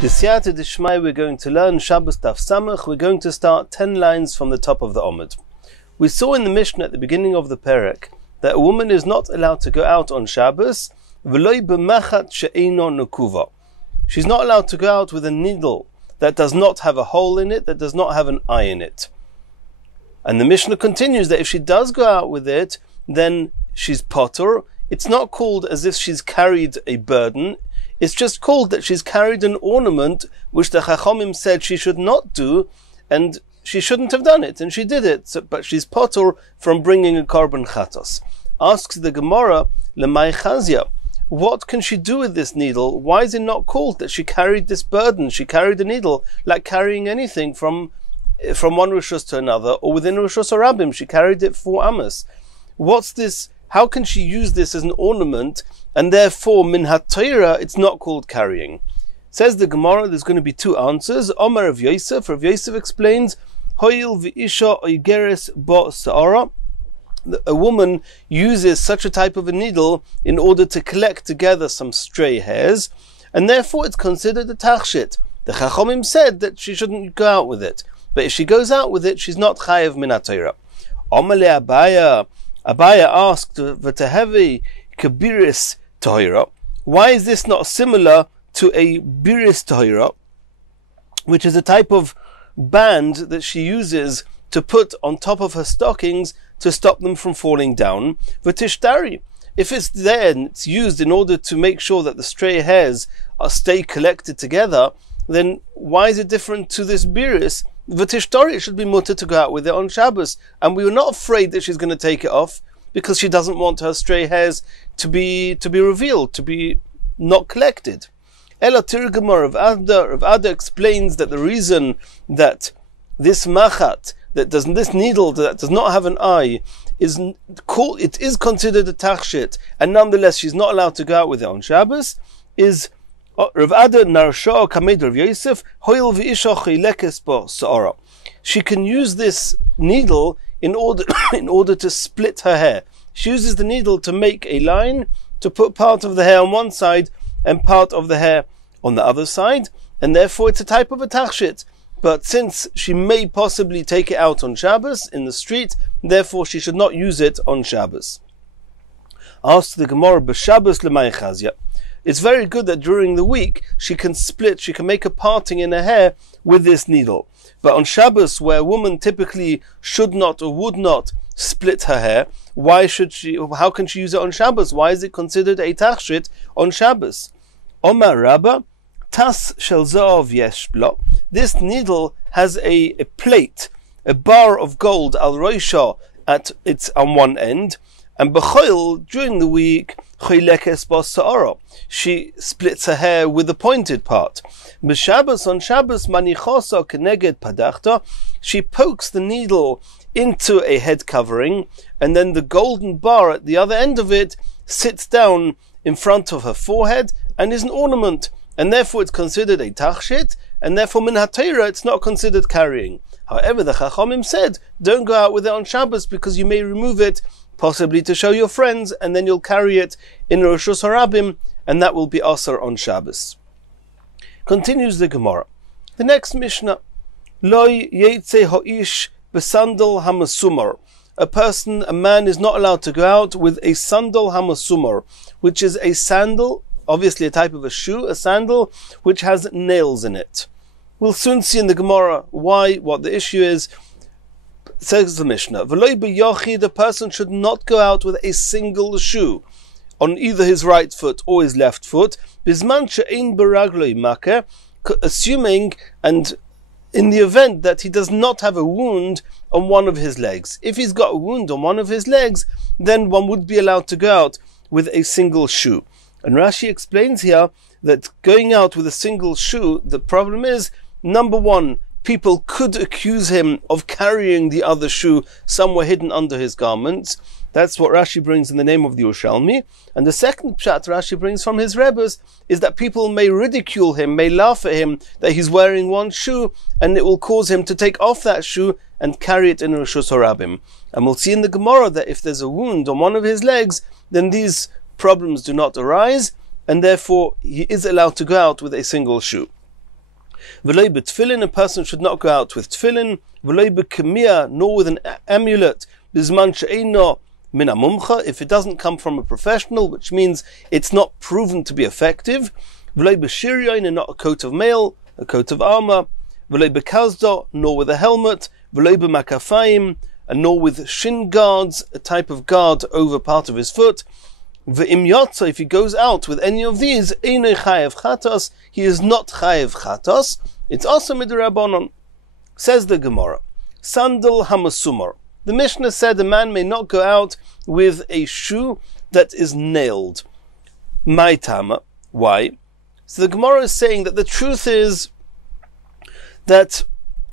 B'siyata d'shmai, we're going to learn Shabbos Daf Samach. We're going to start 10 lines from the top of the Omid. We saw in the Mishnah at the beginning of the Perek that a woman is not allowed to go out on Shabbos. V'loi b'machat she'eino nukuva. She's not allowed to go out with a needle that does not have a hole in it, that does not have an eye in it. And the Mishnah continues that if she does go out with it, then she's potter. It's not called as if she's carried a burden. It's just called that she's carried an ornament which the Chachamim said she should not do, and she shouldn't have done it, and she did it. But she's potter from bringing a korban chatos. Asks the Gemara, Lemay Chazia, what can she do with this needle? Why is it not called that she carried this burden? She carried a needle like carrying anything from one rishus to another, or within rishus Rabbim. She carried it for Amos. What's this? How can she use this as an ornament? And therefore, min ha-Torah, it's not called carrying. Says the Gemara, there's going to be two answers. Omar of Yosef. Rav Yosef explains, Hoyil v'isha oigeres bo sa'ara. A woman uses such a type of a needle in order to collect together some stray hairs, and therefore it's considered a tachshit. The Chachamim said that she shouldn't go out with it, but if she goes out with it, she's not chayev min ha-Torah. Omar le Abaya. Abaya asked, v'tehevi kabiris tahira. Why is this not similar to a biris tahira, which is a type of band that she uses to put on top of her stockings to stop them from falling down? V'tishtari. If it's there and it's used in order to make sure that the stray hairs stay collected together, then why is it different to this biris? V'tishtari, it should be mutter to go out with it on Shabbos, and we were not afraid that she's going to take it off because she doesn't want her stray hairs to be revealed, to be not collected. Ela Tirgamar of Ada explains that the reason that this machat, this needle that does not have an eye, is considered a tachshit, and nonetheless she's not allowed to go out with it on Shabbos, is Rav Ada Narsha Kamed Rav Yosef Hoil v'isha chilekes bo sa'ara. She can use this needle in order to split her hair. She uses the needle to make a line, to put part of the hair on one side and part of the hair on the other side, and therefore it's a type of a tachshit. But since she may possibly take it out on Shabbos in the street, therefore she should not use it on Shabbos. Asked the Gemara, b'Shabbos l'may chazia. It's very good that during the week she can make a parting in her hair with this needle. But on Shabbos, where a woman typically should not or would not split her hair, how can she use it on Shabbos? Why is it considered a tachshit on Shabbos? Omar Rabba, tas shel za'ov yesh blo. This needle has a plate, a bar of gold al roisha on one end, and b'choil, during the week, choylekes bo sa'ara, she splits her hair with the pointed part. B'Shabbos, on Shabbos, manichosa keneged padachta, she pokes the needle into a head covering, and then the golden bar at the other end of it sits down in front of her forehead and is an ornament, and therefore it's considered a tachshit, and therefore min ha-Torah it's not considered carrying. However, the Chachamim said, don't go out with it on Shabbos because you may remove it possibly to show your friends, and then you'll carry it in rishus Rabbim, and that will be asar on Shabbos. Continues the Gemara. The next Mishnah, Loi yetze ha'ish b'sandal hamasumar. A man is not allowed to go out with a sandal hamasumar, which is a sandal, obviously a type of a shoe, a sandal which has nails in it. We'll soon see in the Gemara what the issue is. Says the Mishnah, the person should not go out with a single shoe on either his right foot or his left foot, assuming and in the event that he does not have a wound on one of his legs. If he's got a wound on one of his legs, then one would be allowed to go out with a single shoe. And Rashi explains here that going out with a single shoe, the problem is, number one, people could accuse him of carrying the other shoe somewhere hidden under his garments. That's what Rashi brings in the name of the Yerushalmi. And the second pshat Rashi brings from his Rebbes is that people may ridicule him, may laugh at him that he's wearing one shoe, and it will cause him to take off that shoe and carry it in rishus Rabbim. And we'll see in the Gemara that if there's a wound on one of his legs, then these problems do not arise, and therefore he is allowed to go out with a single shoe. V'loi b'tfilin, a person should not go out with tfilin. V'loi b'kemiyah, nor with an amulet. Bizman she'eino min hamumcha, if it doesn't come from a professional, which means it's not proven to be effective. V'loi b'shiryoin, and not a coat of mail, a coat of armor. V'loi b'kazdo, nor with a helmet. V'loi b'makafayim, and nor with shin guards, a type of guard over part of his foot. V'im yotza, if he goes out with any of these, einoi chayev chatos, he is not chayev chatos. It's also midrabanon. Says the Gemara, sandal hamasumar. The Mishnah said a man may not go out with a shoe that is nailed. My tama. Why? So the Gemara is saying that the truth is that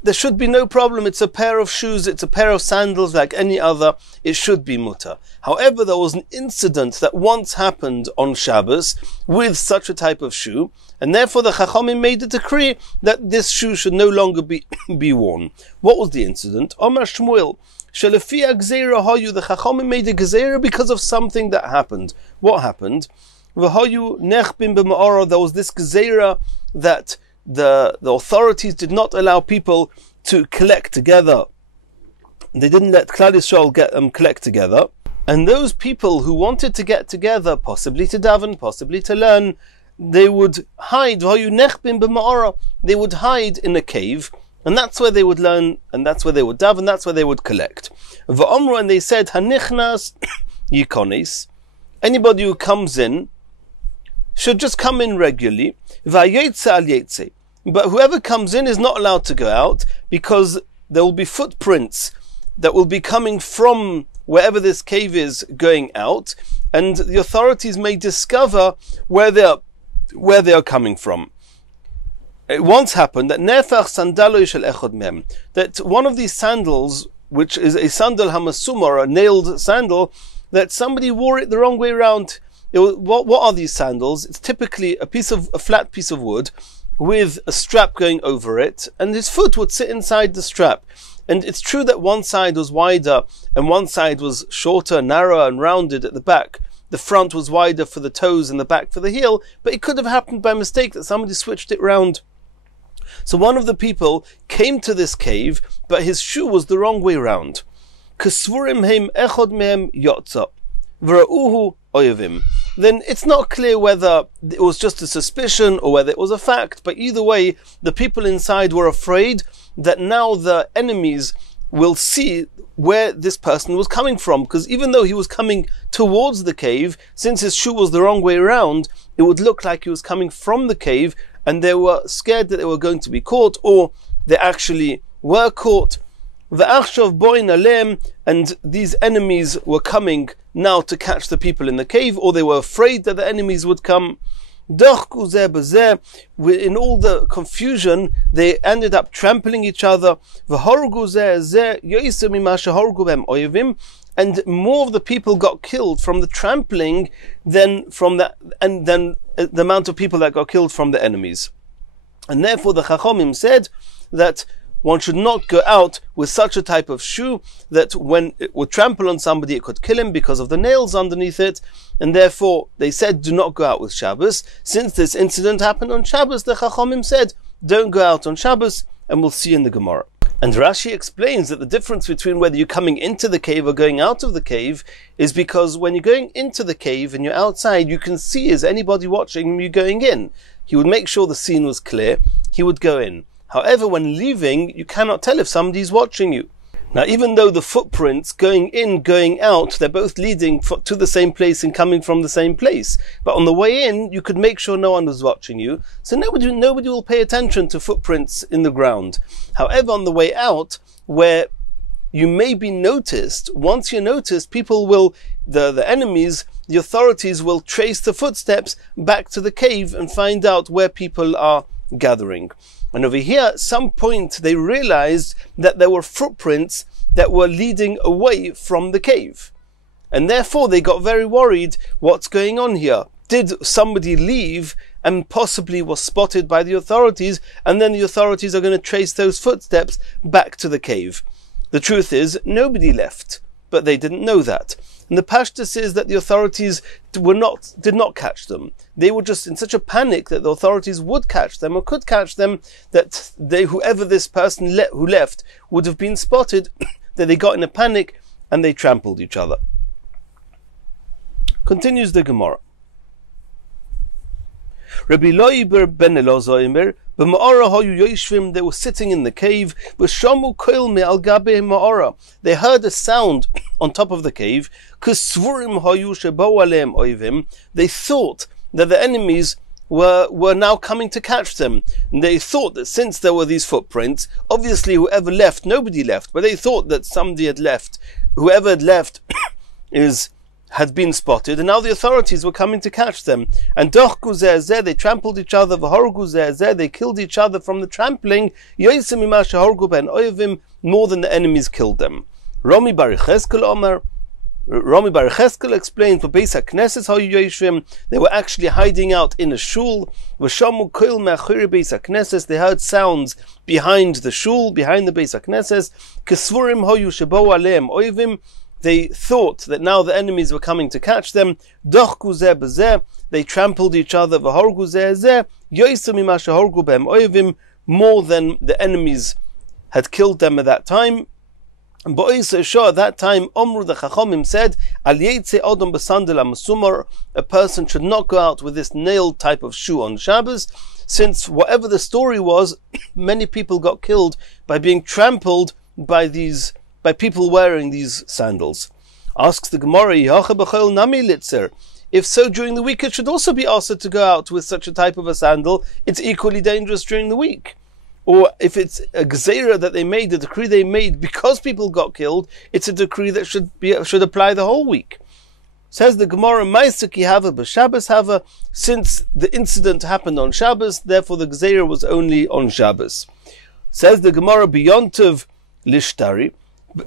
there should be no problem. It's a pair of shoes, it's a pair of sandals like any other. It should be mutter. However, there was an incident that once happened on Shabbos with such a type of shoe, and therefore the Chachamim made a decree that this shoe should no longer be worn. What was the incident? Omar Shmuel, Shelefi Gzeira Hayu, the Chachamim made a Gzeira because of something that happened. What happened? V'hayu nechbim b'ma'ara, there was this Gzeira that the authorities did not allow people to collect together. They didn't let Klal Yisrael collect together. And those people who wanted to get together, possibly to daven, possibly to learn, they would hide. They would hide in a cave, and that's where they would learn, and that's where they would daven, that's where they would collect. And they said, Hanichnas yikonis, anybody who comes in should just come in regularly. But whoever comes in is not allowed to go out, because there will be footprints that will be coming from wherever this cave is going out, and the authorities may discover where they are coming from. It once happened that that one of these sandals, which is a sandal hamasumar, a nailed sandal, that somebody wore it the wrong way around. What are these sandals? It's typically a flat piece of wood with a strap going over it, and his foot would sit inside the strap. And it's true that one side was wider and one side was shorter, narrower and rounded at the back. The front was wider for the toes and the back for the heel, but it could have happened by mistake that somebody switched it round. So one of the people came to this cave, but his shoe was the wrong way round. Then it's not clear whether it was just a suspicion or whether it was a fact, but either way, the people inside were afraid that now the enemies will see where this person was coming from, because even though he was coming towards the cave, since his shoe was the wrong way around, it would look like he was coming from the cave, and they were scared that they were going to be caught, or they actually were caught. And these enemies were coming now to catch the people in the cave, or they were afraid that the enemies would come. In all the confusion, they ended up trampling each other. And more of the people got killed from the trampling than the amount of people that got killed from the enemies. And therefore the Chachamim said that one should not go out with such a type of shoe that when it would trample on somebody, it could kill him because of the nails underneath it. And therefore, they said, do not go out with Shabbos. Since this incident happened on Shabbos, the Chachamim said, don't go out on Shabbos, and we'll see in the Gemara. And Rashi explains that the difference between whether you're coming into the cave or going out of the cave is because when you're going into the cave and you're outside, you can see, is anybody watching you going in? He would make sure the scene was clear. He would go in. However, when leaving, you cannot tell if somebody's watching you. Now, even though the footprints going in, going out, they're both leading to the same place and coming from the same place. But on the way in, you could make sure no one was watching you. So nobody will pay attention to footprints in the ground. However, on the way out, where you may be noticed, once you're noticed, people will, the enemies, the authorities will trace the footsteps back to the cave and find out where people are gathering. And over here, at some point, they realized that there were footprints that were leading away from the cave. And therefore, they got very worried, what's going on here? Did somebody leave and possibly was spotted by the authorities, and then the authorities are going to trace those footsteps back to the cave? The truth is, nobody left, but they didn't know that. And the pashtus is that the authorities did not catch them. They were just in such a panic that the authorities would catch them or could catch them, that whoever this person who left would have been spotted, that they got in a panic and they trampled each other. Continues the Gemara. Rabbi Loiber ben Elazar Omer, b'ma'ara hayu yoshvim, they were sitting in the cave, v'shamu koil me'al gabe ma'ara, they heard a sound on top of the cave, k'svurim hayu shebau aleim oivim, they thought that the enemies were now coming to catch them. And they thought that since there were these footprints, obviously whoever left, nobody left, but they thought that somebody had left. Whoever had left had been spotted, and now the authorities were coming to catch them. And dochku zeh zeh, they trampled each other, v'horgu zeh zeh, they killed each other from the trampling, yoisem mima shehorgu ben oyevim, more than the enemies killed them. Rami bar Yecheskel explained, for Beis HaKnesses hayu yoshvim, they were actually hiding out in a shul, v'shamu koil me'achiri Beis HaKnesses, they heard sounds behind the shul, behind the Beis HaKnesses, k'svurim hayu shebau aleim oyevim, they thought that now the enemies were coming to catch them. Dochku zeh b'zeh, they trampled each other. V'horgu zeh zeh, yoisem mima shehorgu behem oyevim, more than the enemies had killed them at that time. And ba'oisa shah, at that time, Omru the Chachomim said, Al yetze odom b'sandel ha'masumar, a person should not go out with this nailed type of shoe on Shabbos, since whatever the story was, many people got killed by being trampled by people wearing these sandals. Asks the Gemara, if so, during the week it should also be asked to go out with such a type of a sandal. It's equally dangerous during the week. Or if it's a gzeira that they made, a decree they made because people got killed, it's a decree that should apply the whole week. Says the Gemara, Maisaki hava b'Shabbos hava, since the incident happened on Shabbos, therefore the gzeira was only on Shabbos. Says the Gemara, b'yontiv lishtari,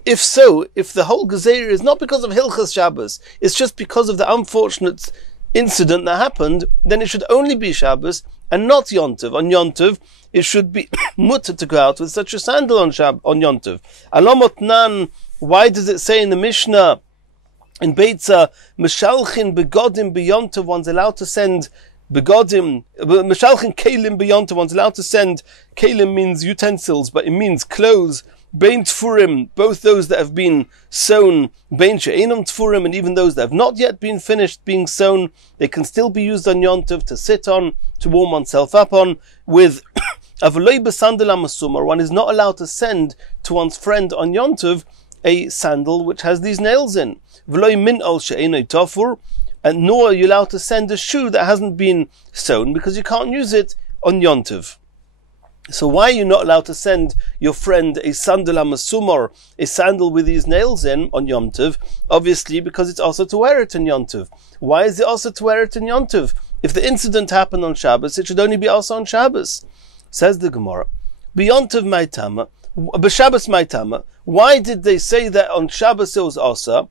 if so, if the whole Gezeira is not because of Hilchas Shabbos, it's just because of the unfortunate incident that happened, then it should only be Shabbos and not Yontiv. On Yontiv, it should be mutter to go out with such a sandal on Yontiv. Alomot nan, why does it say in the Mishnah, in Beitza, Meshalchin begodim beyontiv, one's allowed to send begodim, Meshalchin kelim beyontiv, one's allowed to send, kelim means utensils, but it means clothes, Bein tfurim, both those that have been sewn, bein she'enam tfurim, and even those that have not yet been finished being sewn, they can still be used on Yontiv to sit on, to warm oneself up on. With avaloi b'sandal hamasumar, one is not allowed to send to one's friend on Yontiv a sandal which has these nails in. V'loi min al she'enoi tofur, and nor are you allowed to send a shoe that hasn't been sewn, because you can't use it on Yontiv. So why are you not allowed to send your friend a sandal hamasumar, a sandal with these nails in, on Yom Tov? Obviously because it's also to wear it on Yom Tov. Why is it also to wear it on Yom Tov? If the incident happened on Shabbos, it should only be also on Shabbos. Says the Gemara, b'Yom Tov ma'itama, b'Shabbos ma'itama, why did they say that on Shabbos it was also?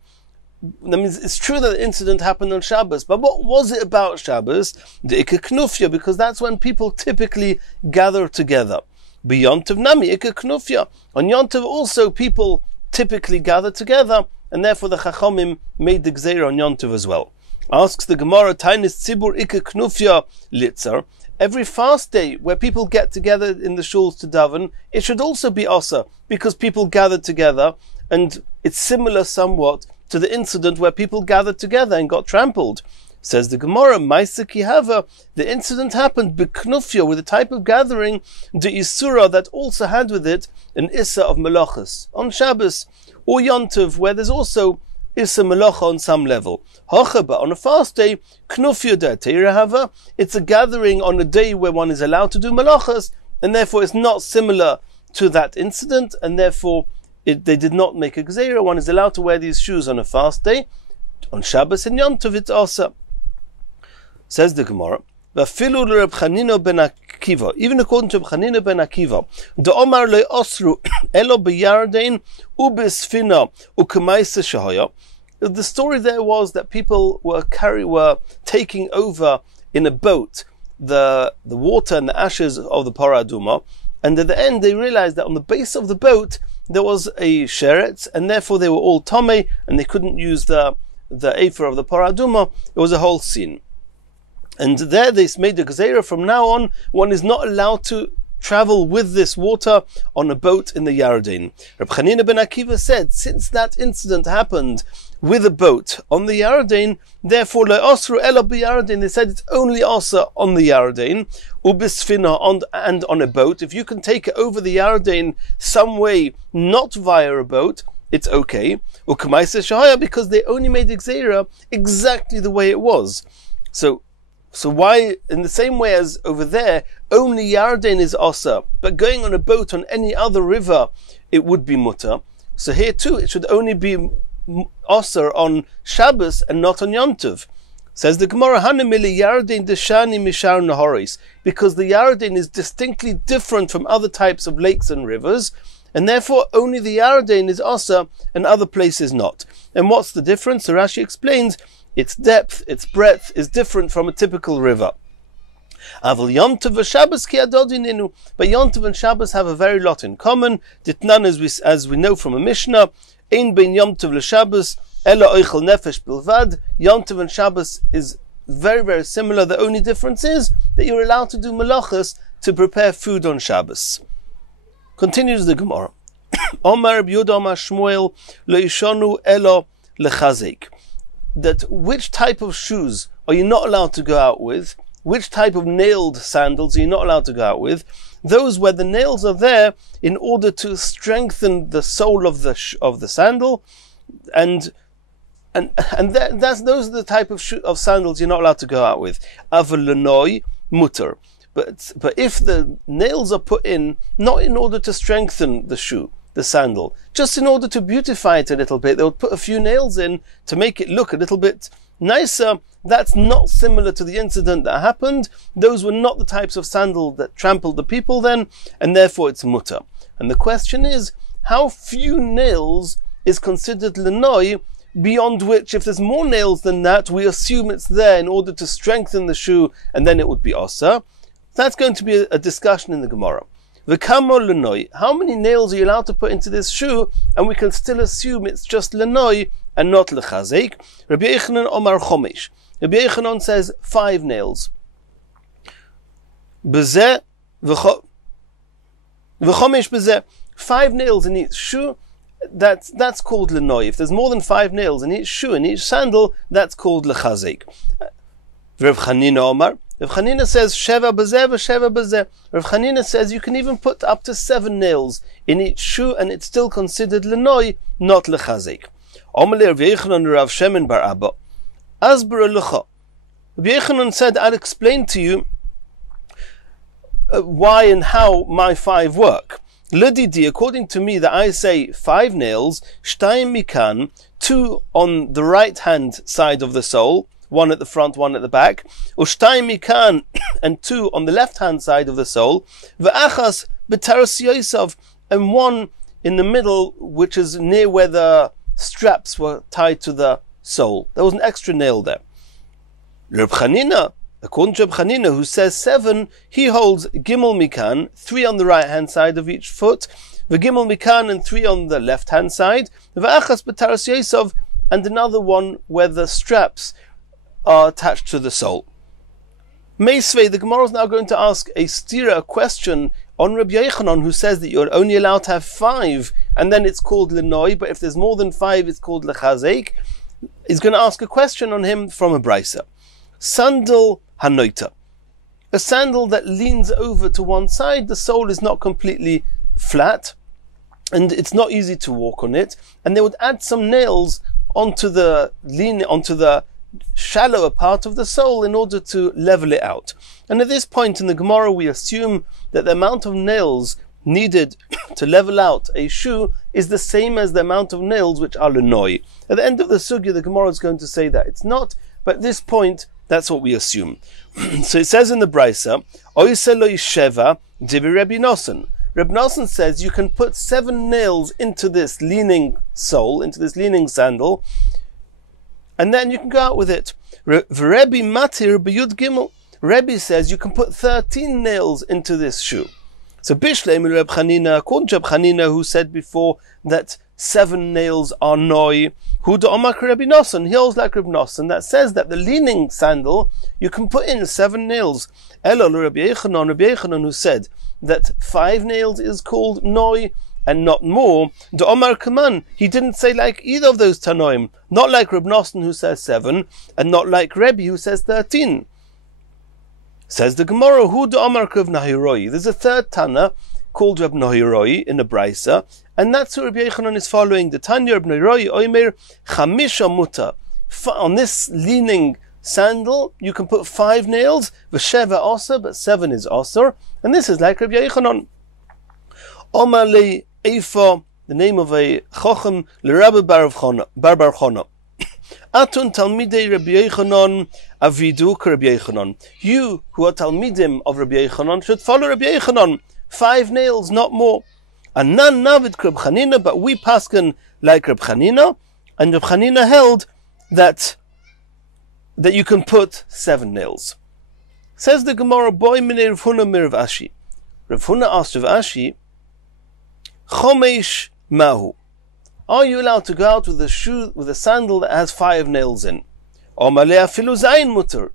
That means it's true that the incident happened on Shabbos, but what was it about Shabbos? The Ika Knufya, because that's when people typically gather together. B'Yontiv Nami Ika Knufya. On Yontiv also people typically gather together, and therefore the Chachomim made the Gzeira on Yontiv as well. Asks the Gemara, Tainis Tzibur Ika Knufya Litzar. Every fast day where people get together in the shuls to daven, it should also be Asa, because people gathered together, and it's similar somewhat to the incident where people gathered together and got trampled. Says the Gemara, Maisaki hava, the incident happened b'knufya, with a type of gathering, the Isura, that also had with it an Issa of Melachas on Shabbos, or Yontiv, where there's also Issa Melacha on some level. Hochaba, on a fast day, Knufya da'atera hava, it's a gathering on a day where one is allowed to do Melachas, and therefore it's not similar to that incident, and therefore they did not make a gzeira. One is allowed to wear these shoes on a fast day. On Shabbos and Yom Tov it's also. Says the Gemara, V'afilu l'Reb Chanina ben Akiva, even according to Reb Chanina ben Akiva, D'omar le osru elo b'yardein u'b'sfina u'kemaisa shahaya. The story there was that people were taking over in a boat the water and the ashes of the Parah Aduma, and at the end they realized that on the base of the boat there was a sheret, and therefore they were all tomei, and they couldn't use the the Efer of the Paraduma, it was a whole scene. And there they made the Gezerah, from now on, one is not allowed to travel with this water on a boat in the Yarden. Reb Chanina ben Akiva said, since that incident happened with a boat on the Yarden, therefore lo osru ela b'Yarden, they said it's only osa on the Yarden, ubisfina, and on a boat. If you can take it over the Yarden some way, not via a boat, it's okay. Ukamaisa shahaya, because they only made Gezerah exactly the way it was. So why, in the same way as over there, only Yarden is osa, but going on a boat on any other river, it would be mutter. So here too, it should only be osa on Shabbos and not on Yom Tov. Says the Gemara, Hanamili Yarden deshani mishar nahoris, because the Yarden is distinctly different from other types of lakes and rivers, and therefore only the Yarden is osa and other places not. And what's the difference? So Rashi explains, its depth, its breadth is different from a typical river. Aval Yom Tov v'Shabbos ki adodininu, but Yom Tov and Shabbos have a very lot in common. Ditnan, as we know from a Mishnah, ein bein Yom Tov l'Shabbos ela oichel nefesh bilvad. Yom Tov and Shabbos is very, very similar. The only difference is that you're allowed to do malachas to prepare food on Shabbos. Continues the Gemara. Omar Reb Yehuda Omar Shmuel lo yishonu elo lechazek. That which type of shoes are you not allowed to go out with? Which type of nailed sandals are you not allowed to go out with? Those where the nails are there in order to strengthen the sole of the sandal, and those are the type of sandals you're not allowed to go out with. Avalanoi mutter. But if the nails are put in not in order to strengthen the shoe, the sandal, just in order to beautify it a little bit, they would put a few nails in to make it look a little bit nicer. That's not similar to the incident that happened. Those were not the types of sandal that trampled the people then, and therefore it's mutter. And the question is, how few nails is considered lenoi, beyond which, if there's more nails than that, we assume it's there in order to strengthen the shoe, and then it would be osa. That's going to be a discussion in the Gemara. How many nails are you allowed to put into this shoe, and we can still assume it's just lenoi and not lechazek? Rabbi Yochanan Omar Chomesh. Rabbi Yochanan says 5 nails. Bezeh v'chomesh bezeh. 5 nails in each shoe, that's called lenoi. If there's more than 5 nails in each shoe, in each sandal, that's called lechazek. Rav Chanina Omar. Rav Chanina says sheva bezeh v'sheva bezeh. Rav Chanina says you can even put up to 7 nails in each shoe, and it's still considered lenoi, not lechazek. Omer Rav Yochanan Rav Shemin bar Abba. Asbara lecha. Rabbi Yochanan said, I'll explain to you why and how my 5 work. Ledidi, according to me, that I say 5 nails, shtayim mikan, 2 on the right hand side of the sole, 1 at the front, 1 at the back, ushtayim mikan, and 2 on the left hand side of the sole, ve'achas b'taras yosav, and 1 in the middle, which is near where the straps were tied to the sole. There was an extra nail there. Reb Chanina, according to Reb Chanina, who says 7, he holds gimel mikan, 3 on the right hand side of each foot, the gimel mikan, and 3 on the left hand side, v'achas b'taras yosav, and another one where the straps are attached to the sole. Meisvei, the Gemara is now going to ask a question on Rabbi Yochanan, who says that you're only allowed to have 5, and then it's called lenoi, but if there's more than 5, it's called lechazek. He's going to ask a question on him from a brisa. Sandal hanoita. A sandal that leans over to one side, the sole is not completely flat, and it's not easy to walk on it, and they would add some nails onto the shallower part of the sole in order to level it out. And at this point in the Gemara, we assume that the amount of nails needed to level out a shoe is the same as the amount of nails which are lenoi. At the end of the sugya, the Gemara is going to say that it's not, but at this point, that's what we assume. So it says in the brisa, Oise lo yisheva divi Rabbi Nosson. Rabbi Nosson says you can put 7 nails into this leaning sole, into this leaning sandal, and then you can go out with it. V'Rebbi matir b'yud gimel. Rebbe says you can put 13 nails into this shoe. So Bishleim Reb Chanina, according to Reb Chanina, who said before that 7 nails are noi. Hu da'omak Rabbi Nosson, he holds like Rabbi Nosson, that says that the leaning sandal, you can put in 7 nails. Elol Rabbi Yechanan, who said that 5 nails is called noi, and not more. Da'omar Kaman, he didn't say like either of those Tanoim, not like Rabbi Nosson who says 7, and not like Rebbe who says 13. Says the Gemara, Hu da'omar Rav Nahiroi. There's a third Tana called Rav Nahiroi in a Brisa, and that's who Rabbi Yechanan is following. The Tanya Rav Nahiroi Oimer Chamisha Muta. On this leaning sandal, you can put 5 nails, V'sheva Osir, but 7 is Osir, and this is like Rabbi Yechanan. Omar le Eifa, the name of a Chochem, le Rabbi Bar Bar Chona. Atun Talmidei Rabbi Yechanan Avidu Rabbi Yechanan. You who are Talmidim of Rabbi Yechanan should follow Rabbi Yechanan. 5 nails, not more. Anan Navid Reb Chanina, but we pasken like Reb Chanina, and Reb Chanina held that you can put 7 nails. Says the Gemara, Boy Minei Rav Huna mir Rav Ashi. Rav Huna asked Rav Ashi, Chomesh Mahu. Are you allowed to go out with a sandal that has 5 nails in?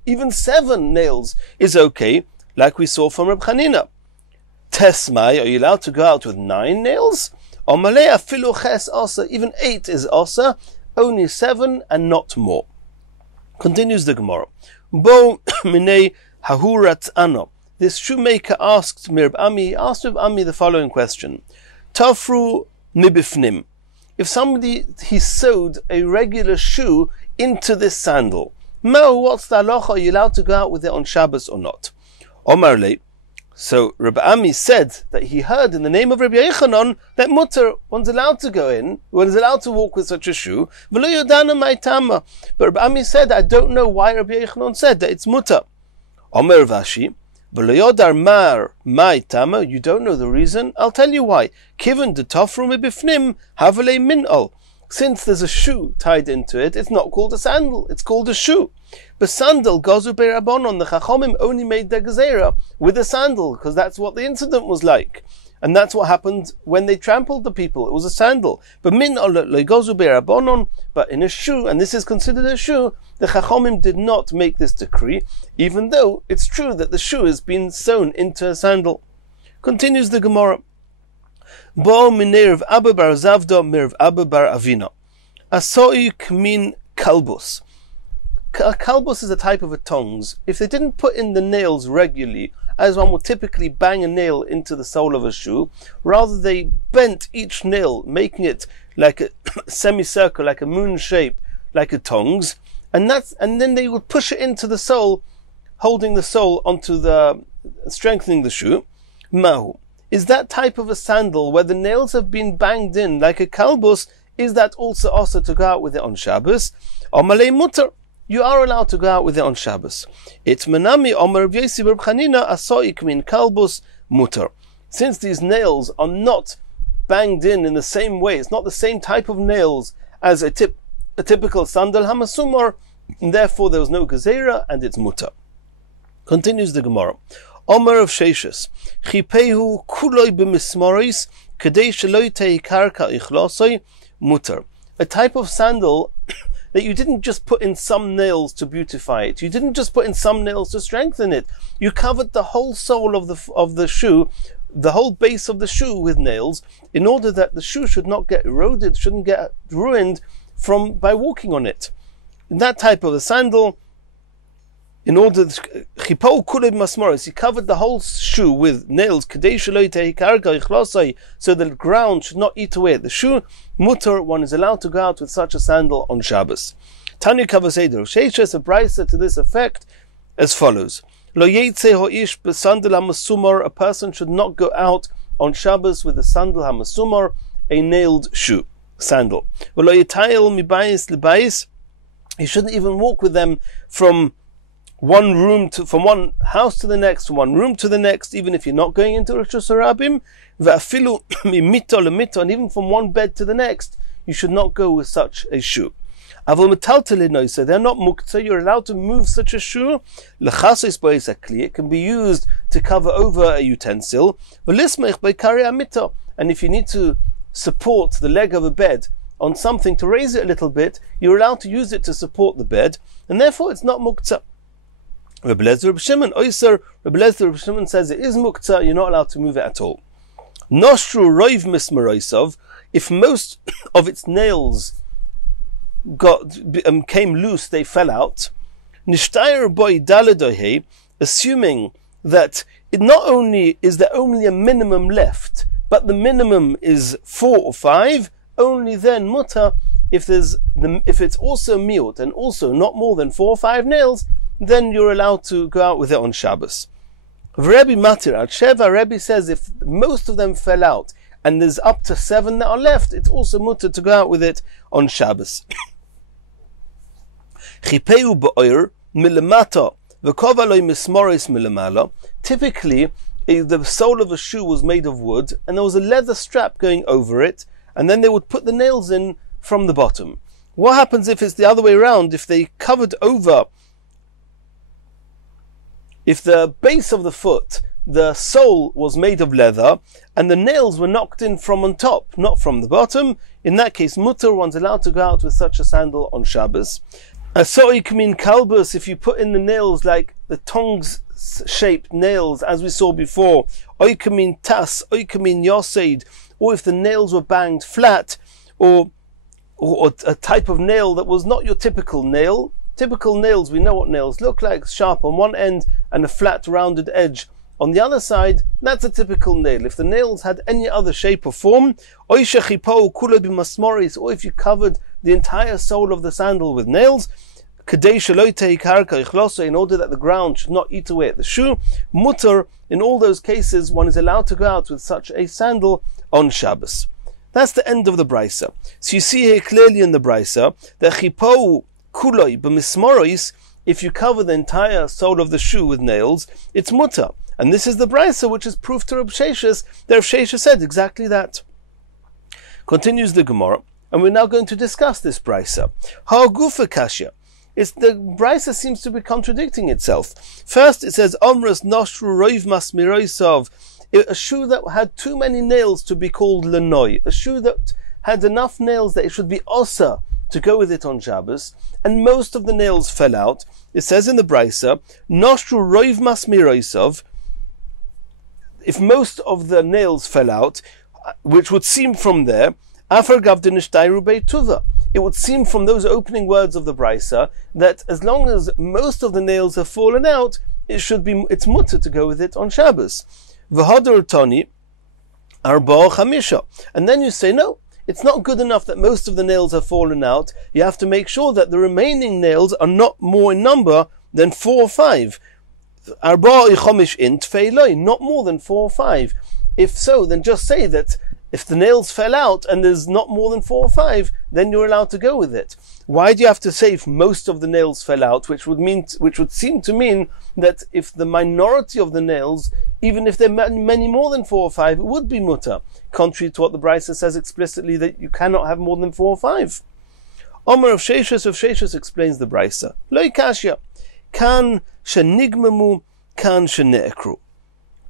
Even 7 nails is okay, like we saw from Reb Chanina. Tesmai, are you allowed to go out with 9 nails? Even 8 is osa, only 7 and not more. Continues the Gemara. Bo minei hahurat ano. This shoemaker asked Reb Ami the following question. Tafru mibifnim. If somebody, he sewed a regular shoe into this sandal, what's the halacha? Are you allowed to go out with it on Shabbos or not? Omar le. So Rabbi Ami said that he heard in the name of Rabbi Yechanan that mutter, one's allowed to go in, one's allowed to walk with such a shoe. But Rabbi Ami said, I don't know why Rabbi Yechanan said that it's mutter. Omer Vashi. You don't know the reason? I'll tell you why. Since there's a shoe tied into it, it's not called a sandal, it's called a shoe. But sandal, gazu be'rabonon, the Chachomim only made the gezerah with a sandal, because that's what the incident was like. And that's what happened when they trampled the people. It was a sandal. But min gazu be'rabonon, but in a shoe, and this is considered a shoe, the Chachomim did not make this decree, even though it's true that the shoe has been sewn into a sandal. Continues the Gemara. Bo minerv Abba bar Zavda mirv Abba bar Avina. Asoi kmin kalbus. A kalbus is a type of a tongs. If they didn't put in the nails regularly, as one would typically bang a nail into the sole of a shoe, rather they bent each nail, making it like a semicircle, like a moon shape, like a tongs, and then they would push it into the sole, holding the sole onto strengthening the shoe. Mahu. Is that type of a sandal where the nails have been banged in like a kalbus, is that also to go out with it on Shabbos? Omalei mutter. You are allowed to go out with it on Shabbos. It's menami Omar Rav Yossi Reb Chanina asoik min kalbus mutter. Since these nails are not banged in the same way, it's not the same type of nails as a typical sandal hamasumar, and therefore there was no gezerah and it's mutter. Continues the Gemara. Omar of Sheshes, Chipehu kuloi b'mismoris kadei sheloi tei karka ichlosoi mutter. A type of sandal that you didn't just put in some nails to beautify it. You didn't just put in some nails to strengthen it. You covered the whole sole of the shoe, the whole base of the shoe with nails, in order that the shoe should not get eroded, shouldn't get ruined by walking on it. In that type of a sandal, in order, he covered the whole shoe with nails, so the ground should not eat away at the shoe. Mutter, one is allowed to go out with such a sandal on Shabbos. Tanya Kavaseder Sheshes, a brisa to this effect, as follows: a person should not go out on Shabbos with a sandal hamasumar, a nailed shoe, sandal. He shouldn't even walk with them from one house to the next, from one room to the next, even if you're not going into Rosh Hashanah, and even from one bed to the next, you should not go with such a shoe. They're not mukta, you're allowed to move such a shoe. It can be used to cover over a utensil. And if you need to support the leg of a bed on something to raise it a little bit, you're allowed to use it to support the bed, and therefore it's not muktzah. Rebbe Lezer Rebbe Shimon, Oyser, Rebbe Lezer Rebbe Shimon says it is muktzah, you're not allowed to move it at all. Noshru roiv mismaroisov, if most of its nails came loose, they fell out. Nishtayr boy daladohe, assuming that it not only is there only a minimum left, but the minimum is 4 or 5, only then mutter, if it's also miut and also not more than 4 or 5 nails, then you're allowed to go out with it on Shabbos. Rebbe Matir al Sheva, Rebbe says if most of them fell out and there's up to 7 that are left, it's also mutter to go out with it on Shabbos. Chipeu ba'oir milamata v'kovaloi mismoris milamala. Typically, the sole of a shoe was made of wood and there was a leather strap going over it, and then they would put the nails in from the bottom. What happens if it's the other way around? If they covered over, if the base of the foot, the sole was made of leather and the nails were knocked in from on top, not from the bottom, in that case mutter, one's allowed to go out with such a sandal on Shabbos. Asoik kalbus, if you put in the nails like the tongs shaped nails as we saw before, oikamin tas, oikamin yoseid, or if the nails were banged flat, or a type of nail that was not your typical nail. Typical nails, we know what nails look like, sharp on one end and a flat rounded edge on the other side, that's a typical nail. If the nails had any other shape or form, or if you covered the entire sole of the sandal with nails, in order that the ground should not eat away at the shoe, mutter, in all those cases one is allowed to go out with such a sandal on Shabbos. That's the end of the brisa. So you see here clearly in the brisa that chipou kuloi b'mismorois, if you cover the entire sole of the shoe with nails, it's mutter. And this is the brisa which is proof to Reb Sheshes that Reb Sheshes said exactly that. Continues the Gemara, and we're now going to discuss this brisa. Ha'gufa kashya. The brisa seems to be contradicting itself. First it says Omras noshru roiv masmiroisov, a shoe that had too many nails to be called lenoi, a shoe that had enough nails that it should be osa to go with it on Shabbos, and most of the nails fell out. It says in the brisa, noshru roiv masmiroisov, if most of the nails fell out, which would seem from there, afar gavdinish dairu beituva, it would seem from those opening words of the brisa that as long as most of the nails have fallen out, it's mutter to go with it on Shabbos. V'hadar tani arba chamisha, and then you say no, it's not good enough that most of the nails have fallen out. You have to make sure that the remaining nails are not more in number than 4 or 5. Arba ichomish int feiloi, not more than 4 or 5. If so, then just say that if the nails fell out and there's not more than 4 or 5, then you're allowed to go with it. Why do you have to say if most of the nails fell out, which would seem to mean that if the minority of the nails, even if they're many more than 4 or 5, it would be mutter, contrary to what the brisa says explicitly that you cannot have more than 4 or 5. Omer of Sheshes explains the brisa. Loi kashya, kan shenigmamu, kan shene'ekru.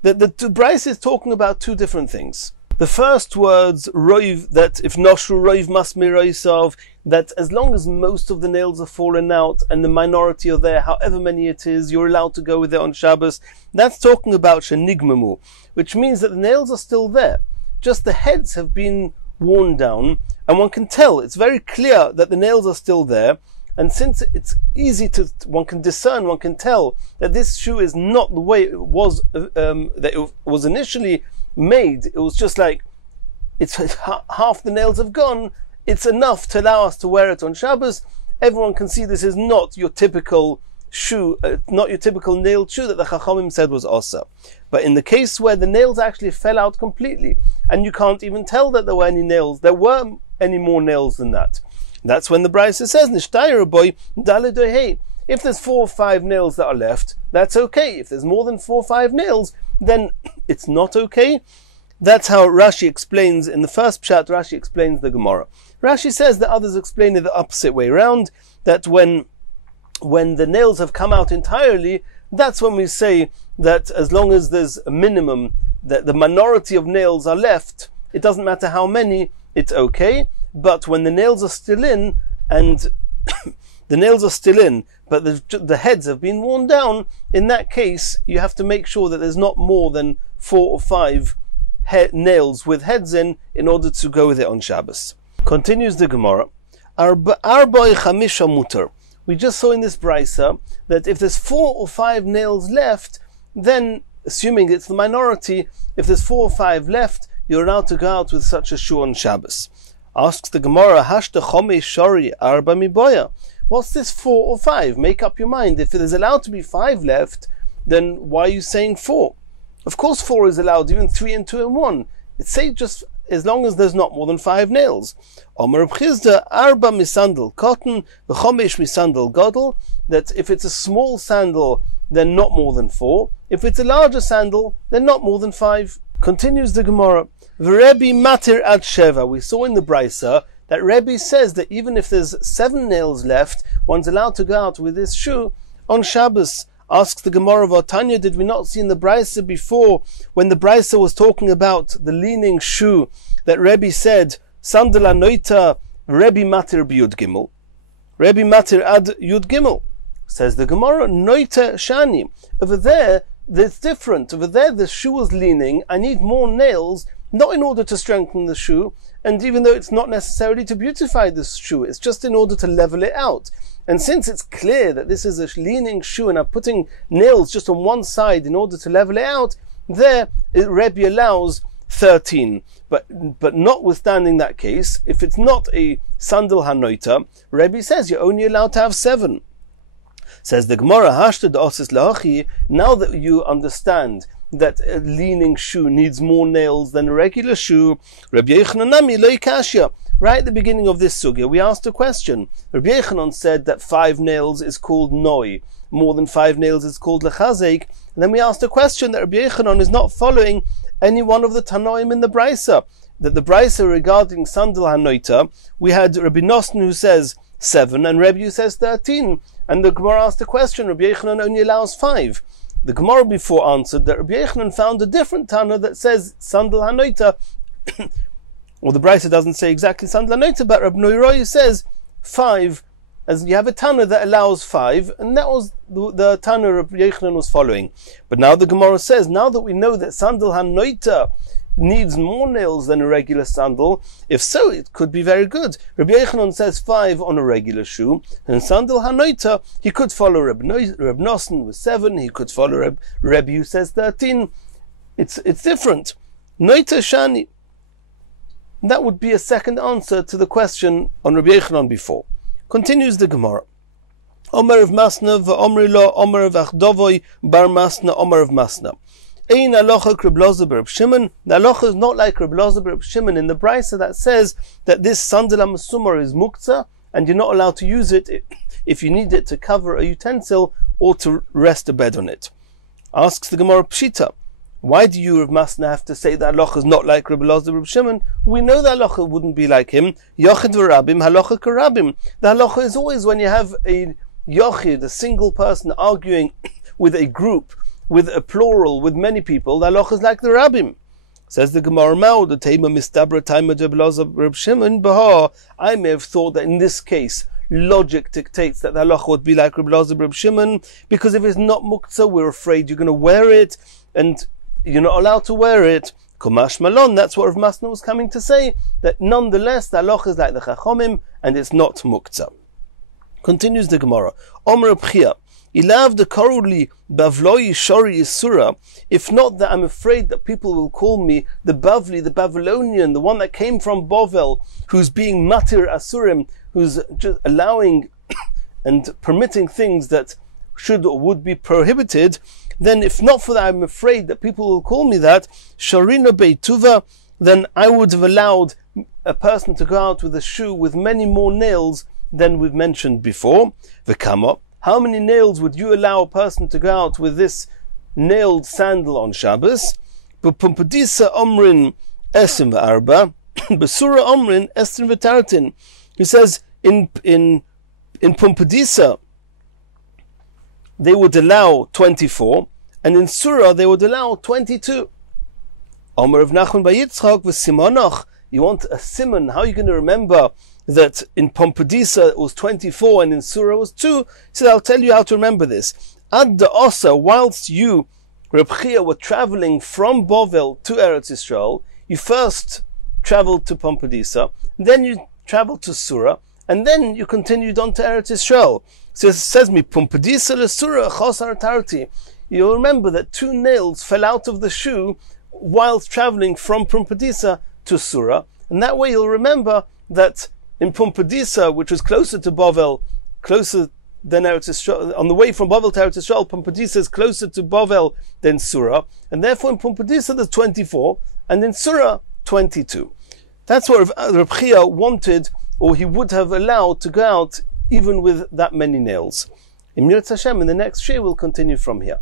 The brisa is talking about 2 different things. The first words, roiv, that if noshru roiv masmiroisav, that as long as most of the nails have fallen out and the minority are there, however many it is, you're allowed to go with it on Shabbos. That's talking about shenigmamu, which means that the nails are still there. Just the heads have been worn down, and one can tell, it's very clear that the nails are still there. And since it's easy one can discern, one can tell that this shoe is not the way it was, that it was initially made. It was just like, it's half the nails have gone, it's enough to allow us to wear it on Shabbos. Everyone can see this is not your typical shoe, not your typical nailed shoe that the Chachamim said was osa. But in the case where the nails actually fell out completely, and you can't even tell that there were any nails, there were any more nails than that. That's when the brisa says, Nishtayr boy daledohei. If there's 4 or 5 nails that are left, that's okay. If there's more than 4 or 5 nails, then it's not okay. That's how Rashi explains, in the first pshat, Rashi explains the Gemara. Rashi says that others explain it the opposite way around, that when the nails have come out entirely, that's when we say that as long as there's a minimum, that the minority of nails are left, it doesn't matter how many, it's okay. But when the nails are still in, and the nails are still in, but the heads have been worn down, in that case, you have to make sure that there's not more than 4 or 5 nails with heads in order to go with it on Shabbos. Continues the Gemara. Arba'y chamisha mutar. We just saw in this brisa that if there's 4 or 5 nails left, then, assuming it's the minority, if there's 4 or 5 left, you're allowed to go out with such a shoe on Shabbos. Asks the Gemara, Hashta chome shori arba miboya. What's this 4 or 5? Make up your mind. If there's allowed to be 5 left, then why are you saying 4? Of course 4 is allowed, even 3 and 2 and 1. It's say just as long as there's not more than 5 nails. Omer B'chizda arba misandal cotton, v'chomesh misandal godel, that if it's a small sandal, then not more than 4. If it's a larger sandal, then not more than 5. Continues the Gemara. V'Rebbe matir ad sheva. We saw in the brisa that Rebbe says that even if there's 7 nails left, one's allowed to go out with this shoe on Shabbos. Asks the Gemara of Tanya, did we not see in the brisa before, when the brisa was talking about the leaning shoe, that Rebbe said, Sandal anoita Rebbe matir b'yud gimel. Rebbe matir ad yud gimel. Says the Gemara, noita shani. Over there, it's different. Over there, the shoe was leaning. I need more nails, not in order to strengthen the shoe, and even though it's not necessarily to beautify this shoe, it's just in order to level it out. And since it's clear that this is a leaning shoe and I'm putting nails just on one side in order to level it out, there Rebbe allows 13. But notwithstanding that case, if it's not a sandal hanoita, Rebbe says you're only allowed to have 7. Says the Gemara, now that you understand that a leaning shoe needs more nails than a regular shoe, Rabbi Yochanan lo kashya. Right at the beginning of this sugya, we asked a question. Rabbi Yochanan said that 5 nails is called noi, more than 5 nails is called lechazek. And then we asked a question that Rabbi Yochanan is not following any one of the Tanoim in the brisa. That the brisa regarding sandal hanoita, we had Rabbi Nosson who says 7 and Rebbe who says 13. And the Gemara asked a question, Rabbi Yochanan only allows 5. The Gemara before answered that Rabbi Yochanan found a different Tana that says sandal hanoita. Well, the brisa doesn't say exactly sandal hanoita, but Rabbi Noiroi says 5, as you have a Tana that allows 5, and that was the Tana Rabbi Yochanan was following. But now the Gemara says, now that we know that sandal hanoita needs more nails than a regular sandal, if so, it could be very good. Rabbi Yochanan says 5 on a regular shoe, and sandal hanoita, he could follow Reb Nosson with 7, he could follow Rebbe who says 13. It's different. Noita shani. That would be a second answer to the question on Rabbi Yochanan before. Continues the Gemara. Omer of Masna v'omri lo Omer of Achdovoi bar Masna Omer of Masna. Ein halacha Reb Elazar bar Reb Shimon. The halacha is not like Reb Elazar bar Reb Shimon in the brisa that says that this sandal hamasumar is muktzah, and you're not allowed to use it if you need it to cover a utensil or to rest a bed on it. Asks the Gemara Pshita. Why do you, Rav Masna, have to say that halacha is not like Reb Elazar bar Reb Shimon? We know that halacha wouldn't be like him. Yochid v'rabim halacha karabim. The halacha is always when you have a yochid, a single person arguing with a group, with a plural, with many people, the halacha is like the rabbim. Says the Gemara Mao, the Tema Mistabra Taima Reb Elazar bar Reb Shimon Baha. I may have thought that in this case, logic dictates that the halacha would be like Reb Elazar bar Reb Shimon, because if it's not muktzah, we're afraid you're going to wear it, and you're not allowed to wear it. Kumash Malon, that's what Rav Masna was coming to say, that nonetheless the halacha is like the Chachomim, and it's not muktzah. Continues the Gemara. Omer B'chia. Ilav de karuli bavloi shori isura. If not that I'm afraid that people will call me the Bavli, the Babylonian, the one that came from Bovel, who's being matir asurim, who's just allowing and permitting things that should or would be prohibited, then if not for that I'm afraid that people will call me that, sharina beituva, then I would have allowed a person to go out with a shoe with many more nails than we've mentioned before. V'kama. How many nails would you allow a person to go out with this nailed sandal on Shabbos? B'pumpadisa omrin esim v'arba, b'sura omrin esrim v'tartin. He says in Pumpadisa they would allow 24, and in Surah they would allow 22. Omer of Nachman by Yitzchak v'simonach. You want a simon? How are you going to remember that in Pompedisa it was 24 and in Surah was 2? He said, I'll tell you how to remember this. Ad da'asa, whilst you, Reb Chia, were traveling from Bovel to Eretz Yisrael, you first traveled to Pompedisa, then you traveled to Surah, and then you continued on to Eretz Yisrael. So it says me, Pompedisa le Surah chosar tarti. You'll remember that 2 nails fell out of the shoe whilst traveling from Pompedisa to Surah, and that way you'll remember that in Pompedisa, which was closer to Bovel, closer than Eretz Yisrael, on the way from Bovel to Eretz Yisrael, Pompedisa is closer to Bovel than Surah, and therefore in Pompedisa there's 24, and in Surah 22. That's what Reb Chia wanted, or he would have allowed to go out even with that many nails. In Yirtzeh Hashem, in the next shir, we'll continue from here.